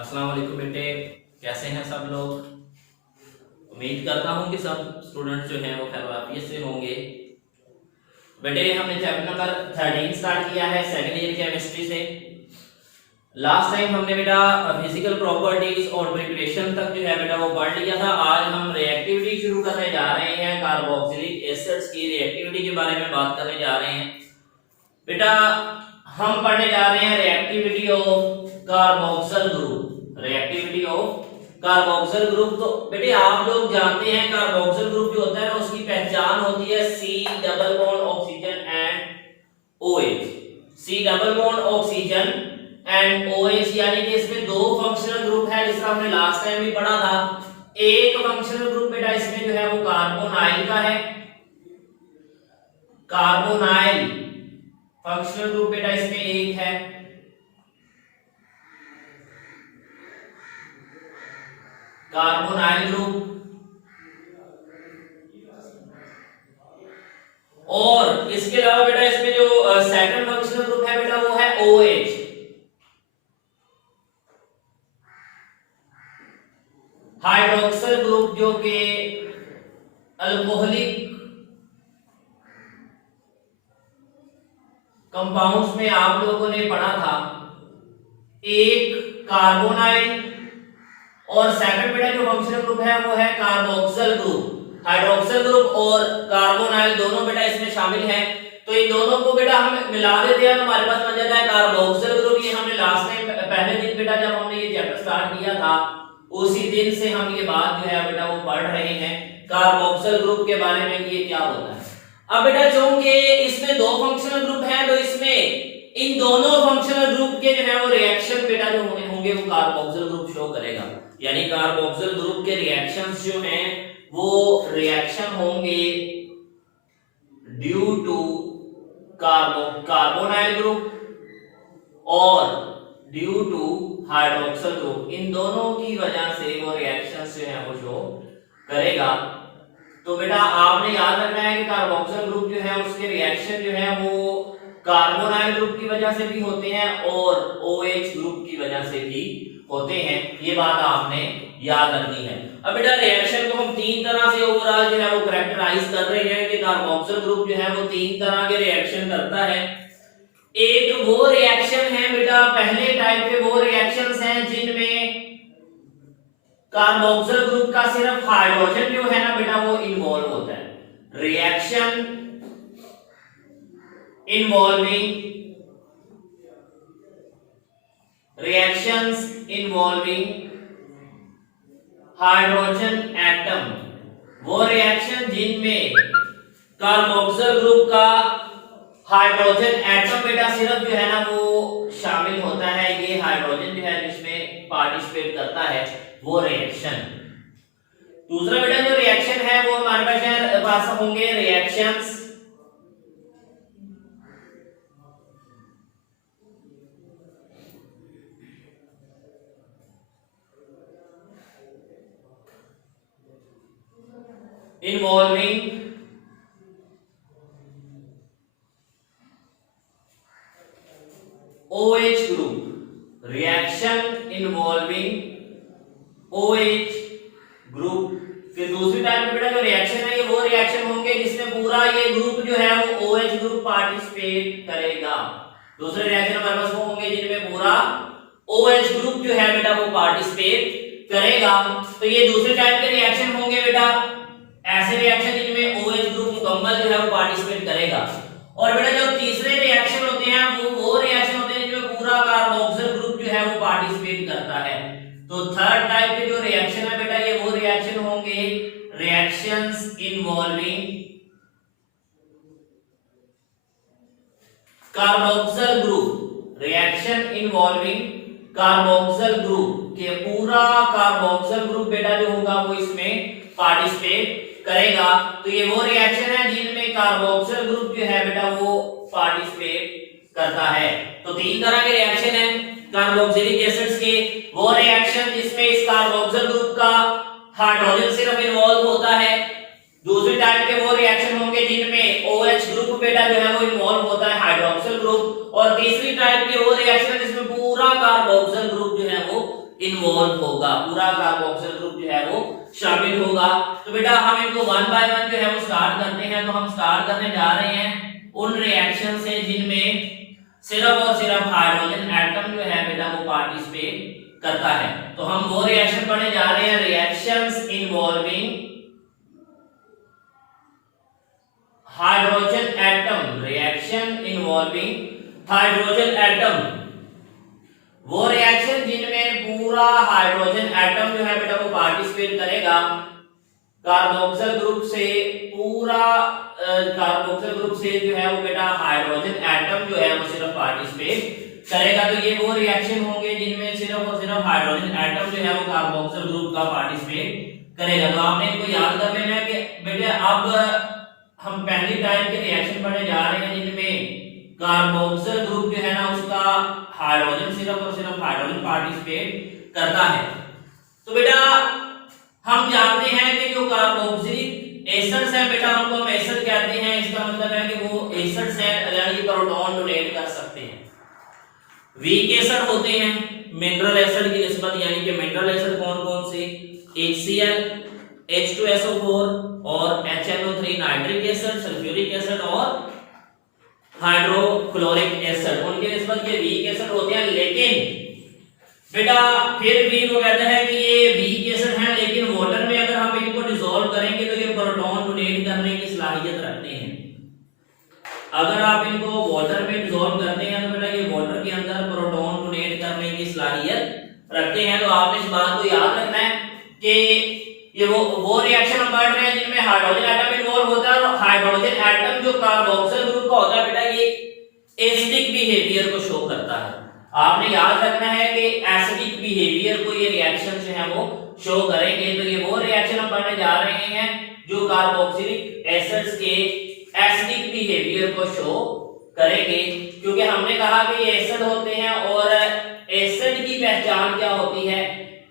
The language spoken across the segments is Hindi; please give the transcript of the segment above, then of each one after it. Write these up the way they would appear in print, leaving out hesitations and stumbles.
अस्सलाम वालेकुम बेटे, कैसे हैं सब लोग। उम्मीद करता हूं कि सब स्टूडेंट जो हैं वो खैरियत से होंगे। बेटे हमने चैप्टर नंबर 13 स्टार्ट किया है सेकंड ईयर केमिस्ट्री से। लास्ट टाइम हमने बेटा फिजिकल प्रॉपर्टीज और प्रिपरेशन तक जो है बेटा वो पढ़ लिया था। आज हम रिएक्टिविटी शुरू करने जा रहे हैं, कार्बोक्सिलिक एसिड्स की रिएक्टिविटी के बारे में बात करने जा रहे हैं। बेटा हम पढ़ने जा रहे हैं reactivity of carboxyl group. Reactivity of carboxyl group, तो बेटे आप लोग जानते हैं कार्बोक्सिल ग्रुप जो होता है ना उसकी पहचान होती है C double bond oxygen and OH। C double bond oxygen and OH, यानी कि इसमें दो फंक्शनल ग्रुप है जिसका हमने लास्ट टाइम भी पढ़ा था। एक फंक्शनल ग्रुप बेटा इसमें जो है वो कार्बोनाइल का है। कार्बोनाइल फंक्शनल ग्रुप बेटा इसमें एक है। कार्बोनाइल ग्रुप, और इसके अलावा बेटा इसमें जो सेकंड फंक्शनल ग्रुप है बेटा वो है OH। हाइड्रोक्सिल ग्रुप जो कि अल्कोहलिक कंपाउंड्स में आप लोगों ने पढ़ा था। एक कार्बोनाइल और सेकंड बेटा जो फंक्शनल ग्रुप है वो है कार्बोक्सिल ग्रुप। हाइड्रोक्सिल ग्रुप और कार्बोनाइल दोनों बेटा इसमें शामिल हैं। तो इन दोनों को बेटा हम मिला देते हैं तो हमारे पास बन जाता है कार्बोक्सिल ग्रुप। ये हमने लास्ट टाइम पहले दिन बेटा जब हमने ये चैप्टर स्टार्ट किया था उसी दिन से हम ये बात जो है बेटा वो पढ़ रहे हैं कार्बोक्सिल ग्रुप के बारे में कि ये क्या होता है। अब बेटा चूंकि इसमें दो फंक्शनल ग्रुप हैं तो इसमें इन दोनों फंक्शनल ग्रुप के जो है वो रिएक्शन बेटा जो होंगे वो कार्बोक्सिल ग्रुप शो करेगा। यानी कार्बोक्सिल ग्रुप के रिएक्शंस जो हैं वो रिएक्शन होंगे ड्यू टू कार्बोनाइल ग्रुप और ड्यू टू हाइड्रोक्सिल ग्रुप। इन दोनों की वजह से वो रिएक्शंस जो है वो शो करेगा। तो बेटा आपने याद रखना है कि कार्बोक्सिल ग्रुप जो है उसके रिएक्शन जो है वो कार्बोनाइल ग्रुप की वजह से भी होते हैं और OH ग्रुप की वजह से भी होते हैं। ये बात आपने याद रखनी है। अब बेटा रिएक्शन को हम तीन तरह से ओवरऑल जो है वो कैरेक्टराइज कर रहे हैं कि कार्बोक्सिल ग्रुप जो है वो तीन तरह के रिएक्शन करता है। एक वो रिएक्शन है बेटा, पहले टाइप के वो रिएक्शंस हैं जिनमें कार्बोक्सिल ग्रुप का सिर्फ हाइड्रोजन जो है ना बेटा वो इन्वॉल्व होता है। रिएक्शन इन्वॉल्विंग हाइड्रोजन एटम, वो रिएक्शन जिनमें कार्बोक्सिल ग्रुप का हाइड्रोजन एटम बेटा सिर्फ जो है ना वो शामिल होता है। ये हाइड्रोजन जो है जिसमें पार्टिसिपेट करता है वो रिएक्शन। दूसरा बेटा जो रिएक्शन है वो हमारे पास होंगे reactions involving OH group. Reaction involving OH group. फिर दूसरी टाइप में बेटा जो रिएक्शन है ये वो रिएक्शन होंगे जिसमें पूरा ये ग्रुप जो है वो OH ग्रुप पार्टिसिपेट करेगा। दूसरे रिएक्शन हमारे पास वो होंगे जिनमें पूरा OH ग्रुप जो है बेटा वो पार्टिसिपेट करेगा। तो ये दूसरे टाइप के रिएक्शन होंगे बेटा, ऐसे रिएक्शन जिनमें OH ग्रुप मुकम्मल जो है वो पार्टिसिपेट करेगा। और बेटा जो तीसरे रिएक्शन होते हैं वो रिएक्शन होते हैं जिनमें पूरा कार्बोक्सिल ग्रुप जो है वो पार्टिसिपेट करता है। तो थर्ड टाइप के जो रिएक्शन है बेटा ये वो रिएक्शन होंगे reactions involving carboxyl group. Reaction involving carboxyl group के पूरा कार्बोक्सिल ग्रुप बेटा जो होगा वो इसमें पार्टिसिपेट करेगा। तो ये वो रिएक्शन है जिनमें कार्बोक्सिल ग्रुप जो है बेटा वो पार्टिसिपेट करता है। तो तीन तरह के रिएक्शन हैं कार्बोक्सिलिक एसिड्स के। वो रिएक्शन जिसमें इस कार्बोक्सिल ग्रुप का हाइड्रोजन सिर्फ इन्वॉल्व होता है। दूसरे टाइप के वो रिएक्शन होंगे जिनमें OH ग्रुप बेटा जो है वो इन्वॉल्व होता है, हाइड्रोक्सिल ग्रुप। और तीसरी टाइप के वो रिएक्शन जिसमें पूरा कार्बोक्सिल ग्रुप जो है वो इन्वॉल्व होगा, पूरा कार्बोक्सिल ग्रुप जो है वो शामिल होगा। तो बेटा हम इनको वन बाय वन जो है वो स्टार्ट करते हैं। तो हम स्टार्ट करने जा रहे हैं उन रिएक्शन से जिनमें सिर्फ और सिर्फ हाइड्रोजन एटम जो है बेटा वो पार्टिसिपेट करता है। तो हम वो रिएक्शन पढ़ने जा रहे हैं, reactions involving hydrogen atom, reaction involving hydrogen atom, वो रिएक्शन जिनमें पूरा हाइड्रोजन एटम जो है बेटा वो पार्टिसिपेट करेगा। कार्बोक्सिल ग्रुप से पूरा कार्बोक्सिल ग्रुप से जो है वो बेटा हाइड्रोजन एटम जो है वो सिर्फ पार्टिसिपेट करेगा। तो ये वो रिएक्शन होंगे जिनमें सिर्फ और सिर्फ हाइड्रोजन एटम जो है वो कार्बोक्सिल ग्रुप का पार्टिसिपेट करेगा। तो आपने इनको याद कर लेना है कि बेटा अब हम पहली टाइप के रिएक्शन पढ़ने जा रहे हैं जिनमें कार्बोक्सिल ग्रुप जो है ना उसका हाइड्रोजन सिर्फ और सिर्फ हाइड्रोजन पार्टिसिपेट करता है। तो बेटा हम जानते हैं कि जो कार्बोक्सिलिक एसिड्स हैं बेटा उनको हम एसिड कहते हैं। इसका मतलब है कि वो एसिड्स हैं यानी प्रोटॉन डोनेट कर सकते हैं। वीक एसिड होते हैं मिनरल एसिड की निस्बत, यानी कि मिनरल एसिड कौन कौन से, HCl, H2SO4 और HNO3 nitric acid, sulphuric acid और हाइड्रोक्लोरिक एसिड, उनके निस्बत ये वीक एसिड होते हैं। लेकिन बेटा फिर भी वो कहते हैं कि ये वीक एसिड हैं, लेकिन वाटर में अगर हम इनको डिसॉल्व करेंगे तो ये प्रोटॉन डोनेट करने की सलाहियत रखते हैं। अगर आप इनको वाटर में डिसॉल्व करते हैं तो बेटा ये वाटर के अंदर प्रोटॉन डोनेट करने की सलाहियत रखते हैं। तो आपने इस बात को याद रखना है कि ये वो रिएक्शन हम पढ़ रहे हैं जिनमें हाइड्रोजन एटम इन्वॉल्व होता है। और हाइड्रोजन एटम जो कार्बोक्सिल ग्रुप का होता है बेटा ये एसिडिक बिहेवियर को शो करता है। आपने याद रखना है कि एसिडिक बिहेवियर को ये रिएक्शन जो है वो शो करेंगे। तो ये वो रिएक्शन हम पढ़ने जा रहे हैं जो कार्बोक्सिलिक एसिड्स के एसिडिक बिहेवियर को शो करेंगे, क्योंकि हमने कहा कि ये एसिड होते हैं और एसिड की पहचान क्या होती है,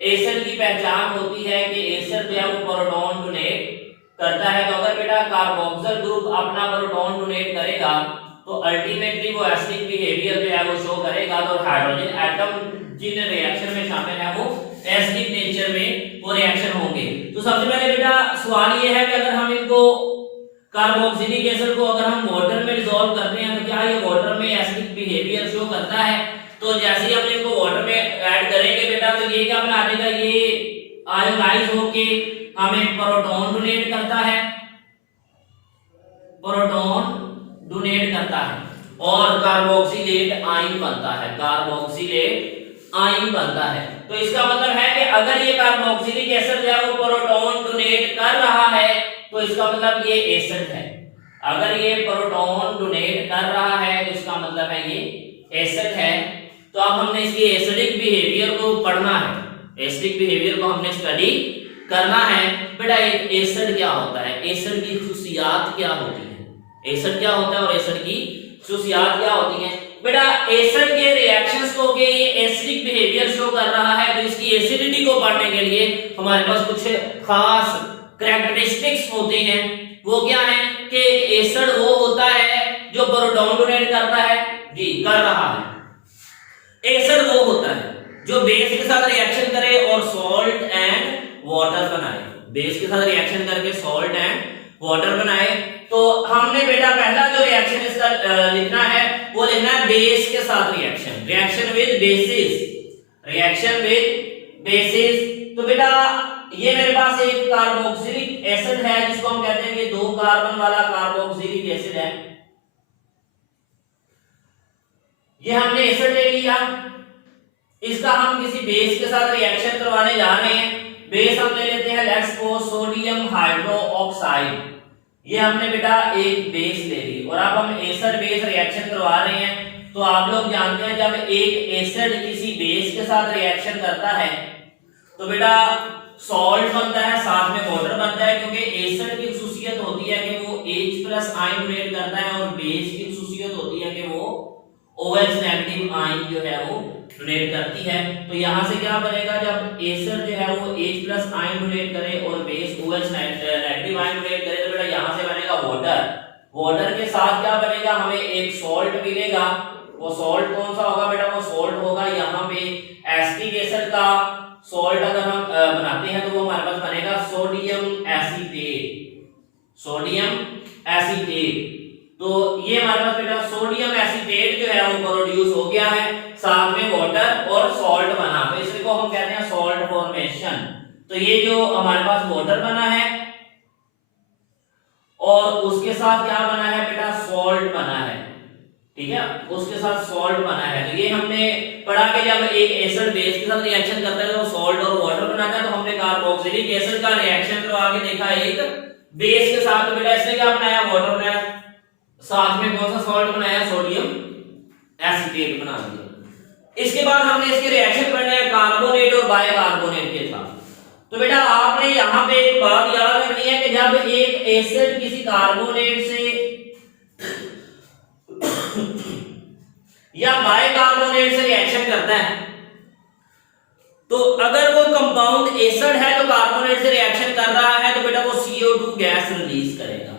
एसिड की पहचान होती है कि एसिड जो है वो प्रोटॉन डोनेट करता है। तो अगर बेटा कार्बोक्सिल ग्रुप अपना प्रोटॉन डोनेट करेगा तो अल्टीमेटली वो एसिडिक बिहेवियर जो है वो शो करेगा। तो हाइड्रोजन एटम जिन रिएक्शन में शामिल है वो एसिडिक नेचर में वो रिएक्शन होंगे। तो सबसे पहले बेटा सवाल ये है कि अगर हम इनको कार्बोक्सिलिक एसिड को अगर हम वाटर में डिसॉल्व करते हैं तो क्या ये वाटर में एसिडिक बिहेवियर शो करता है। तो जैसे ही हम इनको वाटर में ऐड करेंगे बेटा तो ये क्या बना देगा, ये आयोनाइज होके हमें प्रोटॉन डोनेट करता है, प्रोटॉन डोनेट करता है और कार्बोक्सिलेट आयन बनता है, कार्बोक्सिलेट आयन बनता है। तो इसका मतलब है कि अगर ये कार्बोक्सिलिक एसिड जो है वो प्रोटॉन डोनेट कर रहा है तो इसका मतलब ये एसिड है। अगर ये प्रोटॉन डोनेट कर रहा है तो इसका मतलब है ये एसिड है। तो अब हमने इसकी एसिडिक बिहेवियर को पढ़ना है, एसिडिक बिहेवियर को हमने स्टडी करना है। बेटा एक एसिड क्या होता है, एसिड की खुसूसियात क्या होती है, एसिड क्या होता है और एसिड की खुसूसियात क्या होती है। बेटा एसिड के रिएक्शंस को के ये एसिडिक बिहेवियर शो कर रहा है तो इसकी एसिडिटी को पढ़ने के लिए हमारे पास कुछ खास कैरेक्टरिस्टिक्स होते हैं। वो क्या है कि एसिड वो होता है जो प्रोटॉन डोनेट करता है, जी कर रहा है। एसिड वो होता है जो बेस के साथ रिएक्शन करे और सॉल्ट एंड वाटर बनाए, बेस के साथ रिएक्शन करके सॉल्ट एंड वाटर बनाए। तो हमने बेटा पहला जो रिएक्शन इसका लिखना है वो लिखना है बेस के साथ reaction, reaction with basis, reaction with basis. तो बेटा ये मेरे पास एक कार्बोक्सिलिक एसिड है जिसको हम कहते हैं कि 2 कार्बन वाला कार्बोक्सिलिक एसिड है। ये हमने एसिड ले लिया, इसका हम किसी बेस के साथ रिएक्शन करवाने जा रहे हैं। बेस हम ले लेते हैं, लेट्स सपोज सोडियम हाइड्रोक्साइड। ये हमने बेटा एक बेस ले ली और अब हम एसिड बेस रिएक्शन करवा रहे हैं। तो आप लोग जानते हैं जब एक एसिड किसी बेस के साथ रिएक्शन करता है तो बेटा सॉल्ट बनता है, साथ में वाटर बनता है, क्योंकि एसिड की खुसूसियत होती है कि वो H+ आयन डोनेट करता है और बेस की खुसूसियत होती है कि वो OH नेगेटिव आयन जो है वो डोनेट करती है। तो यहां से क्या बनेगा, जब एसिड जो है वो H+ आयन डोनेट करे और base OH negative ion donate करे तो बेटा यहां से बनेगा वाटर। वाटर के साथ क्या बनेगा, हमें एक सॉल्ट मिलेगा। वो सॉल्ट कौन सा होगा बेटा, वो सॉल्ट होगा यहाँ पे एसिटिक एसिड का सॉल्ट अगर हम बनाते हैं तो वो हमारे पास बनेगा सोडियम एसीटेट, सोडियम एसीटेट। तो ये हमारे पास बेटा सोडियम एसीटेट जो है वो प्रोड्यूस हो गया है, साथ में वाटर और सॉल्ट बना, तो इसको हम कहते हैं सॉल्ट फॉर्मेशन। तो ये जो हमारे पास वाटर बना है और उसके साथ क्या बना है बेटा, सॉल्ट बना है, ठीक है, उसके साथ सॉल्ट बना है। तो ये हमने पढ़ा कि जब एक एसिड बेस के साथ रिएक्शन करता है तो सॉल्ट और वाटर बनाता है। तो हमने कार्बोक्सिलिक एसिड का रिएक्शन करवा के देखा एक बेस के साथ, तो बेटा इसने क्या बनाया, वाटर बनाया, साथ में कौन सा सॉल्ट बनाया, सोडियम एसीटेट बना दिया। इसके बाद हमने इसके रिएक्शन पढ़ने हैं कार्बोनेट और बाइकार्बोनेट के साथ। तो बेटा आपने यहाँ पे एक बात याद रखनी है कि जब एक एसिड किसी कार्बोनेट से या बाइकार्बोनेट से रिएक्शन करता है, तो अगर वो कंपाउंड एसिड है तो कार्बोनेट से रिएक्शन कर रहा है, तो बेटा वो CO2 गैस रिलीज करेगा।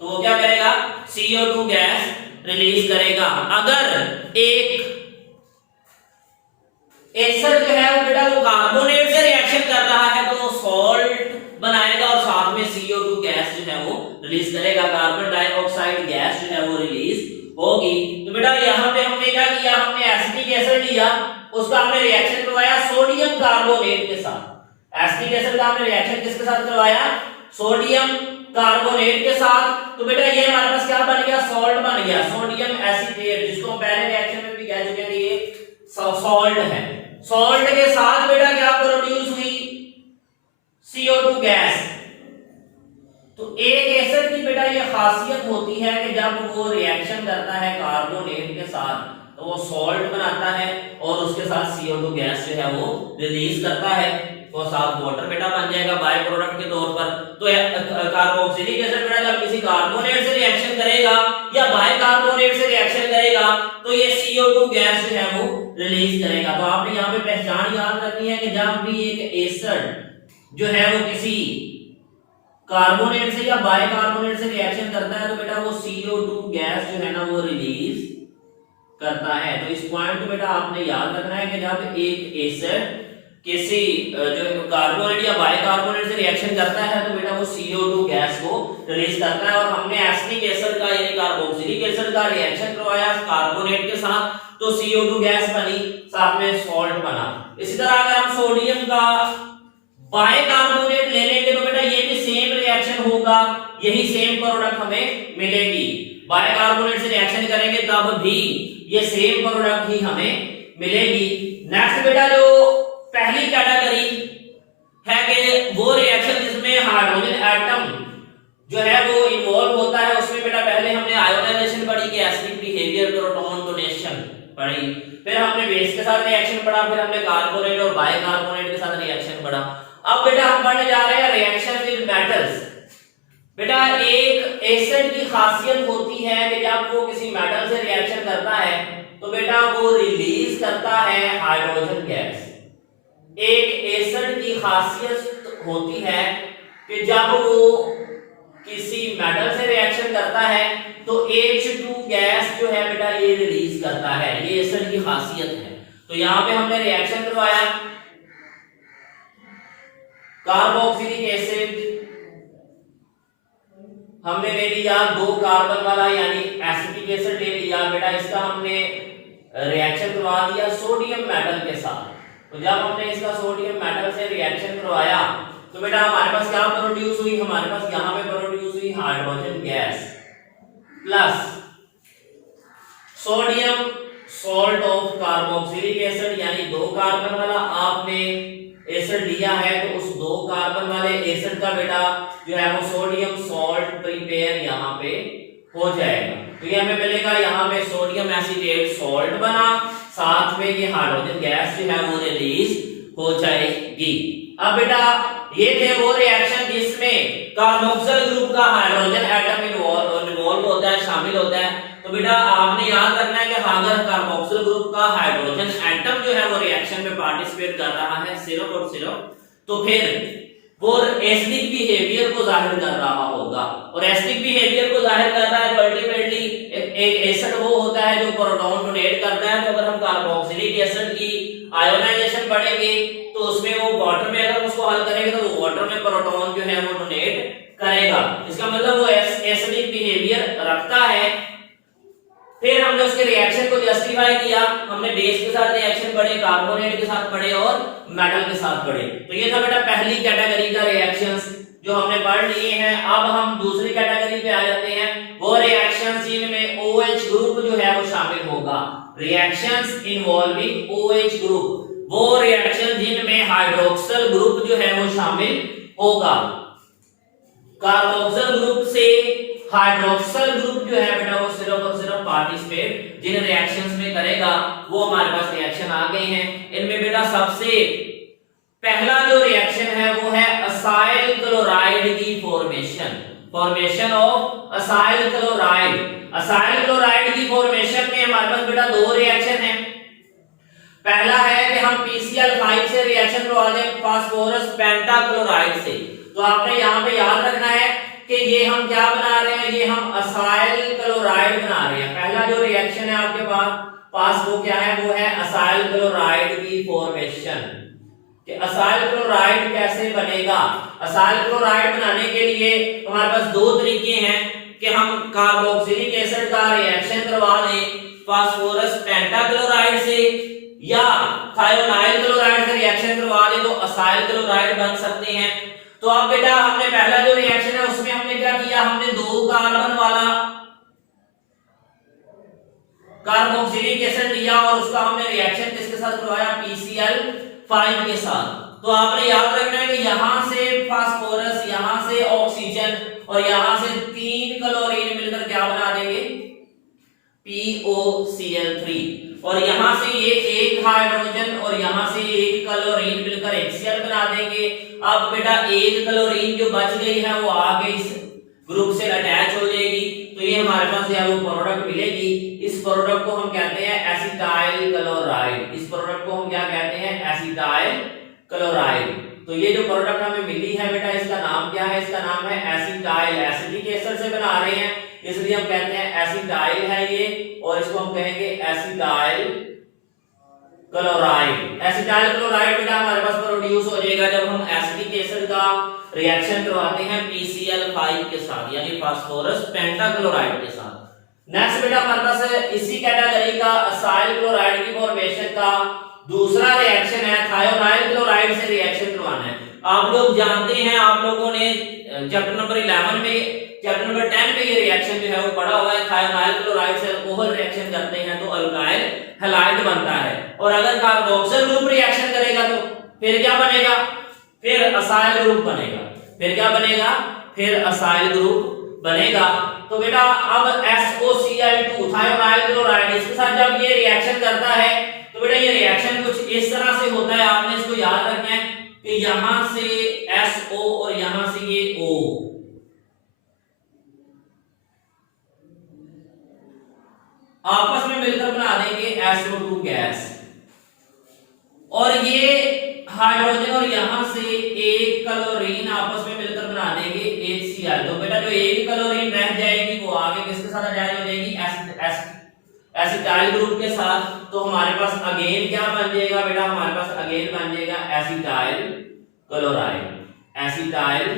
तो वो क्या करेगा, CO2 गैस रिलीज करेगा। अगर एक एसिड जो है वो बेटा वो कार्बोनेट से रिएक्शन कर रहा है तो सॉल्ट बनाएगा और साथ में CO2 गैस जो है वो रिलीज करेगा, कार्बन डाइऑक्साइड गैस जो है वो रिलीज होगी। तो बेटा यहाँ पे हमने क्या किया, हमने एसिटिक एसिड लिया, उसका हमने रिएक्शन करवाया सोडियम कार्बोनेट के साथ। एसिटिक एसिड का हमने रिएक्शन किसके साथ करवाया, सोडियम कार्बोनेट के साथ। तो बेटा ये हमारे पास क्या बन गया, सॉल्ट बन गया, सोडियम एसीटेट, जिसको हम पहले रिएक्शन में भी कह चुके थे ये सॉल्ट है। सॉल्ट के साथ बेटा क्या प्रोड्यूस हुई, CO2 गैस। तो एक एसिड की बेटा ये खासियत होती है कि जब वो रिएक्शन करता है कार्बोनेट के साथ तो वो सॉल्ट बनाता है और उसके साथ CO2 गैस जो है वो रिलीज करता है, तो साथ वाटर बेटा बन जाएगा बाय प्रोडक्ट के तौर पर। तो कार्बोक्सिलिक एसिड बेटा जब किसी कार्बोनेट से रिएक्शन करेगा या बाइकार्बोनेट से रिएक्शन करेगा तो ये CO2 गैस जो है वो रिलीज करेगा। तो आपने यहाँ पे पहचान याद रखनी है कि जब भी एक एसिड जो है वो किसी कार्बोनेट से या बाइकार्बोनेट से रिएक्शन करता है तो बेटा वो CO2 गैस जो है ना वो रिलीज करता है। तो इस पॉइंट को बेटा आपने याद रखना है कि जब एक एसिड किसी जो कार्बोनेट या बाइकार्बोनेट से रिएक्शन करता है तो बेटा वो CO2 गैस को रिलीज करता है। और हमने एसिटिक एसिड का यानी कार्बोक्सिलिक एसिड का रिएक्शन करवाया कार्बोनेट के साथ तो CO2 गैस बनी, साथ में सॉल्ट बना। इसी तरह अगर हम सोडियम का बाइकार्बोनेट ले लेंगे तो बेटा ये भी सेम रिएक्शन होगा, यही सेम प्रोडक्ट हमें मिलेगी। बाइकार्बोनेट से रिएक्शन करेंगे तब भी ये सेम प्रोडक्ट ही हमें मिलेगी। नेक्स्ट बेटा जो पहली कैटेगरी है कि वो रिएक्शन जिसमें हाइड्रोजन एटम जो है वो इन्वॉल्व होता है, उसमें बेटा पहले हमने आयोनाइजेशन पढ़ी कि एसिडिक बिहेवियर, प्रोटॉन डोनेशन पढ़ी, फिर हमने बेस के साथ रिएक्शन पढ़ा, फिर हमने कार्बोनेट और बाइकार्बोनेट के साथ रिएक्शन पढ़ा। अब बेटा हम पढ़ने जा रहे हैं रिएक्शन विद मेटल्स। बेटा एक एसिड की खासियत होती है कि जब वो किसी मेटल से रिएक्शन करता है तो बेटा वो रिलीज करता है हाइड्रोजन गैस। एक एसिड की खासियत होती है कि जब वो किसी मेटल से रिएक्शन करता है तो H2 गैस जो है बेटा ये रिलीज करता है, ये एसिड की खासियत है। तो यहाँ पे हमने रिएक्शन करवाया कार्बोक्सिलिक एसिड, हमने ले लिया 2 कार्बन वाला यानी एसिटिक एसिड ले लिया बेटा, इसका हमने रिएक्शन करवा दिया सोडियम मेटल के साथ। तो जब हमने इसका सोडियम मेटल से रिएक्शन करवाया तो बेटा हमारे पास क्या प्रोड्यूस हुई, हमारे पास यहाँ पे प्रोड्यूस हुई hydrogen gas plus sodium salt of carboxylic acid यानी 2 कार्बन वाला आपने एसिड लिया है तो उस 2 कार्बन वाले एसिड का बेटा जो है वो सोडियम सॉल्ट प्रिपेयर यहाँ पे हो जाएगा। तो ये हमें मिलेगा यहाँ पे सोडियम एसीटेट सॉल्ट बना, साथ में ये हाइड्रोजन गैस जो है वो रिलीज हो जाएगी। अब बेटा ये थे वो रिएक्शन जिसमें कार्बोक्सिल ग्रुप का हाइड्रोजन एटम इन्वॉल्व होता है, शामिल होता है। तो बेटा आपने याद रखना है कि अगर कार्बोक्सिल ग्रुप का हाइड्रोजन एटम जो है वो रिएक्शन में पार्टिसिपेट कर रहा है सिर्फ और सिर्फ, तो फिर वो एसिडिक बिहेवियर को जाहिर कर रहा होगा। और एसिडिक बिहेवियर को जाहिर कर रहा है अल्टीमेटली एक एसिड वो होता है जो प्रोटॉन डोनेट करता है। तो अगर हम कार्बोक्सिलिक एसिड की आयोनाइजेशन पढ़ेंगे तो उसमें वो वाटर में अगर उसको हल करेंगे तो वो वाटर में प्रोटॉन जो है वो डोनेट करेगा, इसका मतलब वो एसिडिक बिहेवियर रखता है। फिर हमने उसके रिएक्शन को जस्टिफाई किया, हमने बेस के साथ रिएक्शन पढ़े, कार्बोनेट के साथ पढ़े और मेटल के साथ पढ़े। तो ये था बेटा पहली कैटेगरी का रिएक्शंस जो हमने पढ़ लिए हैं। अब हम दूसरी कैटेगरी पे आ जाते हैं, वो रिएक्शंस जिनमें OH ग्रुप जो है वो शामिल होगा। रिएक्शंस इन्वॉल्विंग OH ग्रुप, वो रिएक्शन जिनमें हाइड्रोक्सिल ग्रुप जो है वो शामिल होगा। कार्बोक्सिल ग्रुप से हाइड्रोक्सिल ग्रुप जो है बेटा वो सिर्फ और सिर्फ पार्टिसिपेट जिन रिएक्शंस में करेगा, वो हमारे पास रिएक्शन आ गए हैं। इनमें बेटा सबसे पहला जो रिएक्शन है वो है असाइल क्लोराइड की formation of acyl chloride. Acyl chloride की फॉर्मेशन में हमारे पास बेटा दो रिएक्शन है। पहला है कि हम PCl5 से रिएक्शन करवा दें फास्फोरस पेंटाक्लोराइड से। तो आपने यहाँ पे याद रखना है कि ये हम क्या बना रहे हैं, ये हम असाइल क्लोराइड बना रहे हैं। पहला जो रिएक्शन है आपके पास वो क्या है, वो है असाइल क्लोराइड की फॉर्मेशन। कि असाइल क्लोराइड कैसे बनेगा? असाइल क्लोराइड बनाने के लिए हमारे पास दो तरीके हैं कि हम कार्बोक्सिलिक एसिड का रिएक्शन करवा लें फास्फोरस पेंटाक्लोराइड से, या थायोनाइल क्लोराइड से रिएक्शन करवा लें तो असाइल क्लोराइड बन सकते हैं। तो अब बेटा हमने पहला जो रिएक्शन है उसमें हमने क्या किया, हमने दो कार्बन वाला कार्बोक्सिलिक एसिड लिया और उसका हमने रिएक्शन किसके साथ करवाया, PCl5 के साथ। तो आपने याद रखना है कि यहां से फास्फोरस, यहां से ऑक्सीजन और यहां से तीन क्लोरीन मिलकर क्या बना देंगे, POCl3। और यहां से ये एक हाइड्रोजन और यहां से एक क्लोरीन मिलकर HCl बना देंगे। अब बेटा एक क्लोरीन जो बच गई है वो आगे इस ग्रुप से अटैच हो जाएगी, तो ये हमारे पास है वो प्रोडक्ट मिलेगी। इस प्रोडक्ट को हम कहते हैं एसिटाइल क्लोराइड। इस प्रोडक्ट को हम क्या कहते हैं, एसिटाइल क्लोराइड। तो ये जो प्रोडक्ट हमें मिली है बेटा इसका नाम क्या है, इसका नाम है एसिटाइल। एसिटिक एसिड से बना रहे हैं इसलिए हम कहते हैं एसिटाइल है ये, और इसको हम कहेंगे एसिटाइल क्लोराइड। एसिटाइल क्लोराइड बेटा हमारे पास प्रोड्यूस हो जाएगा जब हम एसिटिक एसिड का रिएक्शन करवाते हैं PCl5 के साथ, यानी फास्फोरस पेंटाक्लोराइड के साथ। नेक्स्ट बेटा हमारे पास इसी कैटेगरी का असाइल क्लोराइड की फॉर्मेशन का दूसरा रिएक्शन है, थायोनाइल क्लोराइड से रिएक्शन करवाना है। आप लोग जानते हैं, आप लोगों ने चैप्टर नंबर 11 में, चैप्टर नंबर 10 में ये रिएक्शन जो है वो पढ़ा हुआ है। थायोनाइल क्लोराइड से अल्कोहल रिएक्शन करते हैं तो अल्काइल हैलाइड बनता है, और अगर कार्बोक्सिल ग्रुप रिएक्शन करेगा तो फिर क्या बनेगा, फिर असाइल ग्रुप बनेगा। फिर क्या बनेगा, फिर असाइल ग्रुप बनेगा। तो बेटा अब SOCl2 थायोनाइल क्लोराइड इसके साथ जब ये रिएक्शन करता है तो बेटा ये रिएक्शन कुछ इस तरह से होता है, आपने इसको याद रखना है कि यहां से SO और यहां से ये O, आपस में मिलकर बना देंगे SO2 गैस, और ये हाइड्रोजन और यहां से एक क्लोरीन आपस में मिलकर बना देंगे HCl। तो बेटा जो एक क्लोरीन रह जाएगी वो आगे किसके साथ अटैच हो जाएगी, एसिटाइल ग्रुप के साथ। तो हमारे पास अगेन क्या बन जाएगा बेटा, हमारे पास अगेन बन जाएगा एसिटाइल क्लोराइड। एसिटाइल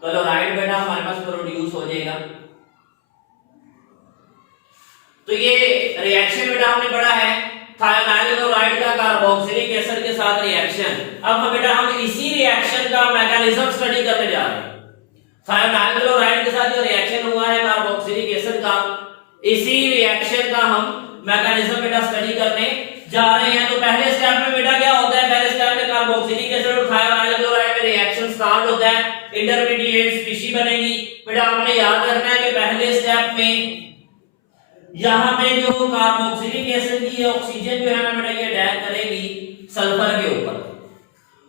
क्लोराइड बेटा हमारे पास प्रोड्यूस हो जाएगा। तो ये रिएक्शन बेटा हमने पढ़ा है थायोनाइल क्लोराइड का कार्बोक्सिलिक एसिड के साथ रिएक्शन। अब बेटा हम इसी रिएक्शन का मैकेनिज्म स्टडी करने जा रहे हैं। थायोनाइल क्लोराइड के साथ जो रिएक्शन हुआ है कार्बोक्सिलिक एसिड का, इसी रिएक्शन का हम मैकेनिज्म बेटा स्टडी करने जा रहे हैं। तो पहले स्टेप में बेटा क्या होता है, पहले स्टेप में कार्बोक्सिलिक एसिड और थायोनाइल क्लोराइड में रिएक्शन स्टार्ट होता है, इंटरमीडिएट स्पीशीज बनेगी। बेटा आपने याद रखना है कि पहले स्टेप में यहां पे जो कार्बोक्सिलिक एसिड की ऑक्सीजन जो है ना बेटा ये अटैक करेगी सल्फर के ऊपर,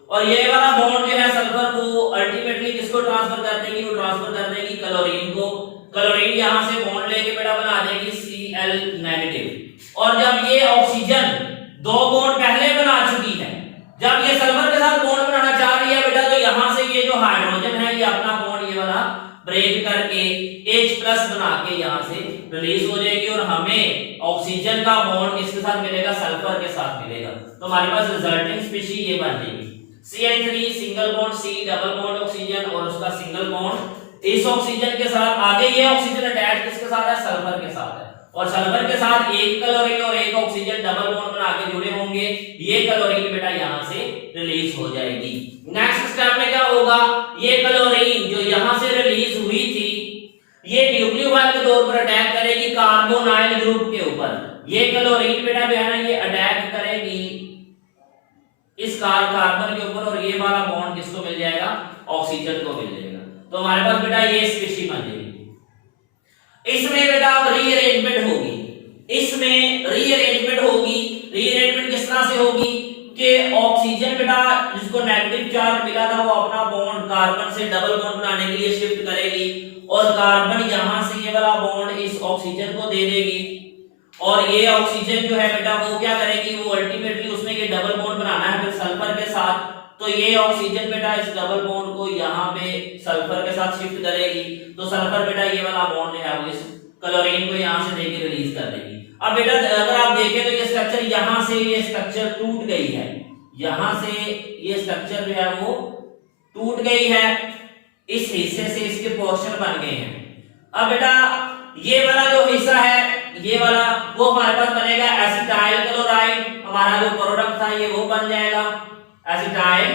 और ये वाला बॉन्ड जो है सल्फर को अल्टीमेटली किसको ट्रांसफर कर देगी, वो ट्रांसफर कर देगी क्लोरीन को। क्लोरीन यहां से बॉन्ड लेके बेटा बना देगी Cl नेगेटिव। और जब ये ऑक्सीजन दो बॉन्ड पहले बना चुकी है, जब ये सल्फर के साथ बॉन्ड बनाना चाह रही है बेटा, तो यहां से ये जो हाइड्रोजन है ये अपना बॉन्ड ये वाला ब्रेक करके H+ बना के यहां से रिलीज हो जाएगी, और हमें ऑक्सीजन का बॉन्ड किसके साथ मिलेगा, सल्फर के साथ मिलेगा। तो हमारे पास रिजल्टिंग स्पीशीज ये बन जाएगी CH3 single bond C double bond oxygen और उसका सिंगल बॉन्ड इस ऑक्सीजन के साथ। आगे ये ऑक्सीजन अटैच किसके साथ है, सल्फर के साथ है, और सल्फर के साथ एक क्लोरीन और एक ऑक्सीजन डबल बॉन्ड बना के जुड़े होंगे। ये क्लोरीन बेटा यहां से रिलीज हो जाएगी। नेक्स्ट स्टेप में क्या होगा, ये क्लोरीन जो यहां से रिलीज हुई थी ये न्यूक्लियोफाइल के तौर पर अटैक करेगी कार्बोनाइल ग्रुप के ऊपर। ये क्लोरीन बेटा जो है ना ये अटैक करेगी इस कार्बन के ऊपर और ये वाला बॉन्ड किसको मिल जाएगा, ऑक्सीजन को मिल जाएगा। तो हमारे पास बेटा ये स्पीशीज बन जाएगी। इसमें बेटा रीअरेंजमेंट होगी, इसमें रीअरेंजमेंट होगी। रीअरेंजमेंट किस तरह से होगी कि ऑक्सीजन बेटा जिसको नेगेटिव चार्ज मिला था वो अपना बॉन्ड कार्बन से डबल बॉन्ड बनाने के लिए शिफ्ट करेगी और कार्बन यहां से ये वाला बॉन्ड इस ऑक्सीजन को दे देगी और ये ऑक्सीजन जो है बेटा वो क्या करेगी, वो अल्टीमेटली उसने ये डबल बॉन्ड बनाना है फिर सल्फर के साथ। तो ये ऑक्सीजन बेटा इस डबल बॉन्ड को यहाँ पे सल्फर के साथ शिफ्ट करेगी। तो सल्फर बेटा ये वाला बॉन्ड है वो इस क्लोरीन को यहाँ से देके रिलीज कर देगी। अब बेटा अगर आप देखें तो ये स्ट्रक्चर यहाँ से ये स्ट्रक्चर टूट गई है, यहाँ से ये स्ट्रक्चर जो है वो टूट गई है, इस हिस्से से इसके पोर्शन बन गए हैं। अब बेटा ये वाला जो हिस्सा है ये वाला वो हमारे पास बनेगा एसिटाइल क्लोराइड, हमारा जो प्रोडक्ट था ये वो बन जाएगा एसिटाइल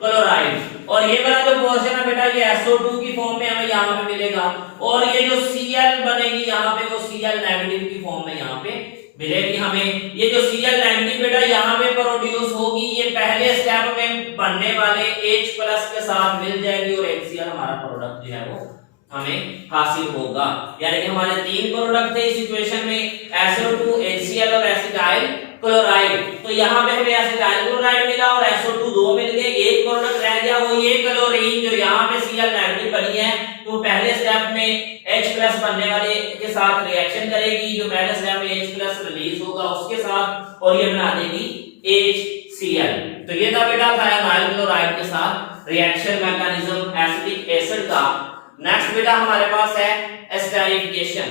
क्लोराइड। और ये वाला जो पोर्शन है बेटा ये SO2 की फॉर्म में हमें यहाँ पे मिलेगा और ये जो Cl बनेगी यहाँ पे वो Cl नेगेटिव की फॉर्म में यहाँ पे मिलेगी हमें। ये जो Cl नेगेटिव बेटा यहाँ पे प्रोड्यूस होगी ये पहले स्टेप में बनने वाले H+ के साथ मिल जाएगी और HCl हमारा प्रोडक्ट जो है वो हमें हासिल होगा। यानी कि हमारे तीन प्रोडक्ट थे इस इक्वेशन में SO2 HCl और एसिटाइल क्लोराइड। तो यहाँ पे हमें एसिटाइल क्लोराइड मिला और SO2 दो मिल गए, एक प्रोडक्ट रह गया वो ये क्लोरीन जो यहाँ पे Cl नेगेटिव बनी है। तो पहले स्टेप में H+ बनने वाले के साथ रिएक्शन करेगी, जो पहले स्टेप में H+ रिलीज होगा उसके साथ और ये बना देगी HCl। तो ये था बेटा थायोनाइल क्लोराइड के साथ रिएक्शन मैकेनिज्म एसिटिक एसिड का। नेक्स्ट बेटा हमारे पास है एस्टेरिफिकेशन।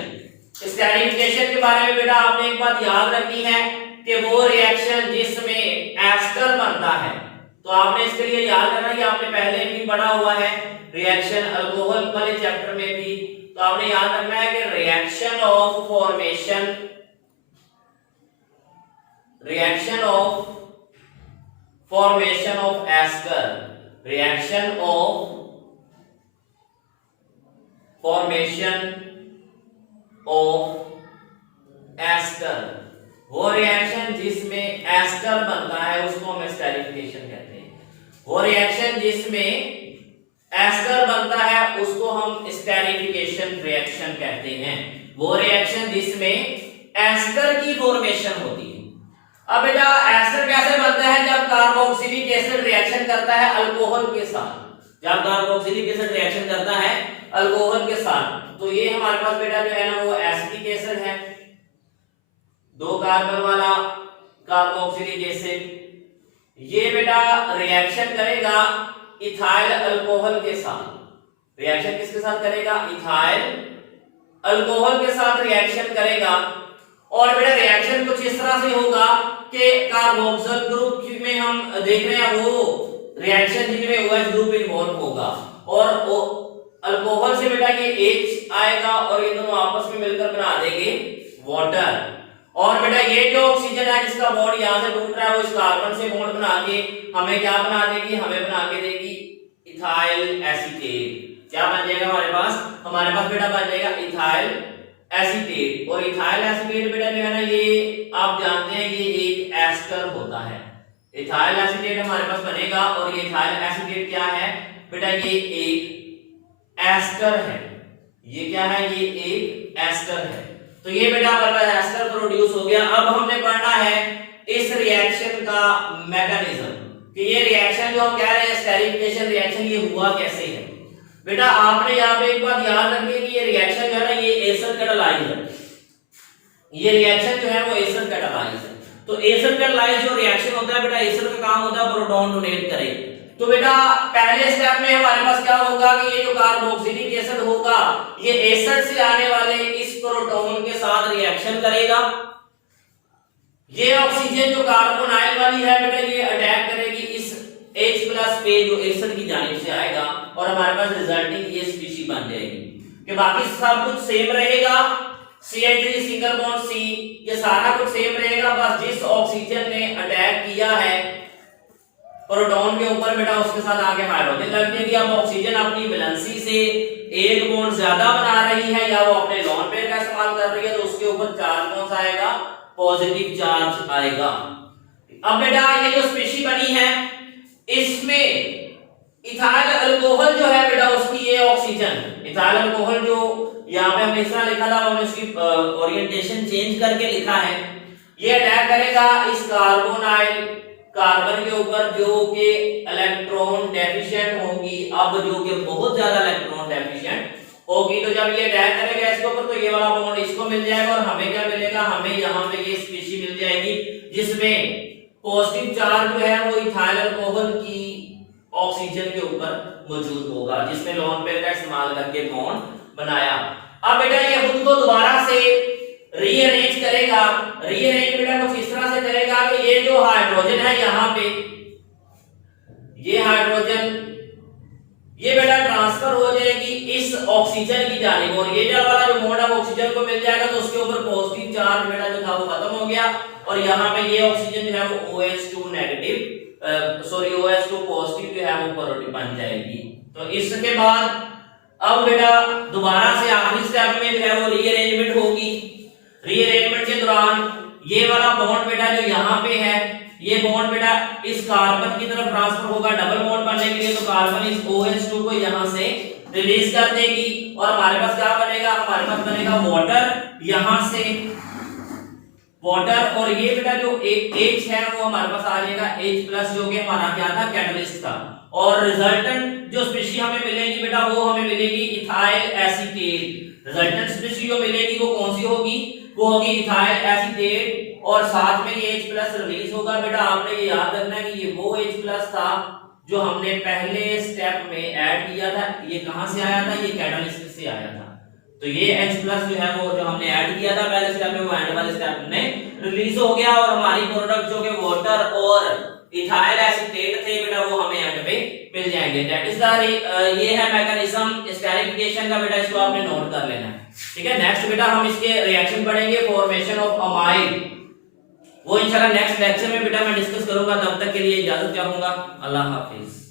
एस्टेरिफिकेशन के बारे में बेटा आपने एक बात याद रखनी है कि वो रिएक्शन जिसमें एस्टर बनता है। तो आपने इसके लिए याद रखना कि आपने पहले भी पढ़ा हुआ है रिएक्शन अल्कोहल वाले चैप्टर में भी। तो आपने याद रखना है कि reaction of formation of ester, reaction of formation of ester, वो रिएक्शन जिसमें एस्टर बनता है उसको हम एस्टेरिफिकेशन कहते हैं। वो रिएक्शन जिसमें एस्टर बनता है उसको हम एस्टेरिफिकेशन रिएक्शन कहते हैं। वो रिएक्शन जिसमें एस्टर की फॉर्मेशन होती है। अब बेटा एस्टर कैसे बनता है, जब कार्बोक्सिलिक एसिड रिएक्शन करता है अल्कोहल के साथ, जब कार्बोक्सिलिक एसिड रिएक्शन करता है अल्कोहल के साथ। तो ये हमारे पास बेटा जो है ना वो एसिटिक एसिड है, 2 कार्बन वाला कार्बोक्सिलिक एसिड। ये बेटा रिएक्शन करेगा इथाइल अल्कोहल के साथ। रिएक्शन किसके साथ करेगा, इथाइल अल्कोहल के साथ रिएक्शन करेगा। और बेटा रिएक्शन कुछ इस तरह से होगा कि कार्बोक्सिल ग्रुप में हम देख रहे हैं वो रिएक्शन जिसमें OH ग्रुप इन्वॉल्व होगा और अल्कोहल से बेटा ये H आएगा और ये दोनों आपस में मिलकर बना देंगे वाटर। और बेटा ये जो ऑक्सीजन है जिसका बॉन्ड यहाँ से टूट रहा है वो इस कार्बन से बॉन्ड बना के हमें क्या बना देगी, हमें बना के देगी इथाइल एसीटेट। क्या बन जाएगा हमारे पास बेटा बन जाएगा इथाइल एसीटेट। और इथाइल एसीटेट बेटा जो है ना ये आप जानते हैं ये एक एस्टर होता है। इथाइल एसीटेट हमारे पास बनेगा और ये इथाइल एसीटेट क्या है बेटा, ये एक एस्टर है। ये क्या है, ये एक एस्टर है। तो ये बेटा हमारे पास एस्टर प्रोड्यूस हो गया। अब हमने पढ़ना है इस रिएक्शन का मैकेनिज्म कि ये रिएक्शन जो हम कह रहे हैं एस्टेरिफिकेशन रिएक्शन ये हुआ कैसे है। बेटा आपने यहाँ पे एक बात याद रखनी है कि ये रिएक्शन जो है ना ये एसिड कैटालाइज है। ये रिएक्शन जो है वो एसिड कैटालाइज है। तो एसिड कैटालाइज जो रिएक्शन होता है बेटा एसिड का काम होता है प्रोटॉन डोनेट करे। तो बेटा पहले स्टेप में हमारे पास क्या होगा कि ये जो कार्बोक्सिलिक एसिड होगा ये एसिड से आने वाले इस प्रोटॉन के साथ रिएक्शन करेगा। ये ऑक्सीजन जो कार्बोनाइल वाली है बेटा ये अटैक करेगी इस H+ पे जो एसिड की जानिब से आएगा और हमारे पास रिजल्टिंग ये स्पीशीज बन जाएगी कि बाकी सब कुछ सेम रहेगा, CH3 सिंगल बॉन्ड C ये सारा कुछ सेम रहेगा, बस जिस ऑक्सीजन ने अटैक किया है प्रोटॉन के ऊपर बेटा उसके साथ आगे हाइड्रोजन लग जाएगी। अब ऑक्सीजन अपनी वैलेंसी से एक बॉन्ड ज्यादा बना रही है या वो अपने लोन पेयर का इस्तेमाल कर रही है तो उसके ऊपर चार्ज कौन सा आएगा, पॉजिटिव चार्ज आएगा। अब बेटा ये जो स्पीशीज बनी है इसमें इथाइल अल्कोहल जो है बेटा उसकी ये ऑक्सीजन इथाइल अल्कोहल जो यहाँ पे हमने इस तरह लिखा था हमने उसकी ओरिएंटेशन चेंज करके लिखा है, ये अटैक करेगा इस कार्बन के ऊपर जो कि इलेक्ट्रॉन डेफिशिएंट होगी, अब जो कि बहुत ज्यादा इलेक्ट्रॉन डेफिशिएंट होगी। तो जब ये अटैक करेगा इसके ऊपर तो ये वाला बॉन्ड इसको मिल जाएगा और हमें क्या मिलेगा, हमें यहाँ पे ये स्पीशीज मिल जाएगी जिसमें पॉजिटिव चार्ज जो है वो इथाइल अल्कोहल की ऑक्सीजन के ऊपर मौजूद होगा जिसने लोन पेयर का इस्तेमाल करके बॉन्ड बनाया। अब बेटा ये खुद को दोबारा से रीअरेंज करेगा, रीअरेंज बेटा कुछ इस तरह से करेगा कि ये जो हाइड्रोजन है यहाँ पे ये हाइड्रोजन ये बेटा ट्रांसफर हो जाएगी इस ऑक्सीजन की जानिब और ये वाला जो बॉन्ड है ऑक्सीजन को मिल जाएगा तो उसके ऊपर पॉजिटिव चार्ज बेटा जो था वो खत्म हो गया और यहाँ पे ये ऑक्सीजन जो है वो OH2 नेगेटिव OH2 पॉजिटिव जो है वो पॉजिटिव बन जाएगी। तो इसके बाद अब बेटा दोबारा से आखिरी स्टेप में जो है वो रीअरेंजमेंट होगी। रीअरेंजमेंट के दौरान ये वाला बॉन्ड बेटा जो यहाँ पे है ये बॉन्ड बेटा इस कार्बन की तरफ ट्रांसफर होगा डबल बॉन्ड बनने के लिए, तो कार्बन इस OH2 को यहाँ से रिलीज कर देगी और हमारे पास क्या बनेगा, हमारे पास बनेगा वाटर, यहाँ से वाटर और ये बेटा जो H है वो हमारे पास आ जाएगा H+ जो कि हमारा क्या था, कैटलिस्ट था। और रिजल्टेंट जो स्पीशीज हमें मिलेगी बेटा वो हमें मिलेगी इथाइल एसीटेट। रिजल्टेंट स्पीशीज जो मिलेगी वो कौन सी होगी, वो होगी इथाइल एसीटेट और साथ में ये H+ रिलीज होगा। बेटा आपने ये याद रखना है कि ये वो H+ था जो हमने पहले स्टेप में ऐड किया था। ये कहां से आया था, ये कैटलिस्ट से आया था। तो ये H+ जो है वो जो हमने ऐड किया था पहले स्टेप में वो एंड वाले स्टेप में रिलीज हो गया और हमारी प्रोडक्ट जो कि वाटर और इथाइल एसीटेट थे बेटा वो हमें एंड पे मिल जाएंगे। दैट इज द ये है मैकेनिज्म स्टेरिफिकेशन का बेटा, इसको आपने नोट कर लेना है, ठीक है। नेक्स्ट बेटा हम इसके रिएक्शन पढ़ेंगे फॉर्मेशन ऑफ अमाइड, वो इंशाल्लाह नेक्स्ट लेक्चर में बेटा मैं डिस्कस करूंगा। तब तक के लिए इजाजत चाहूंगा, अल्लाह हाफिज।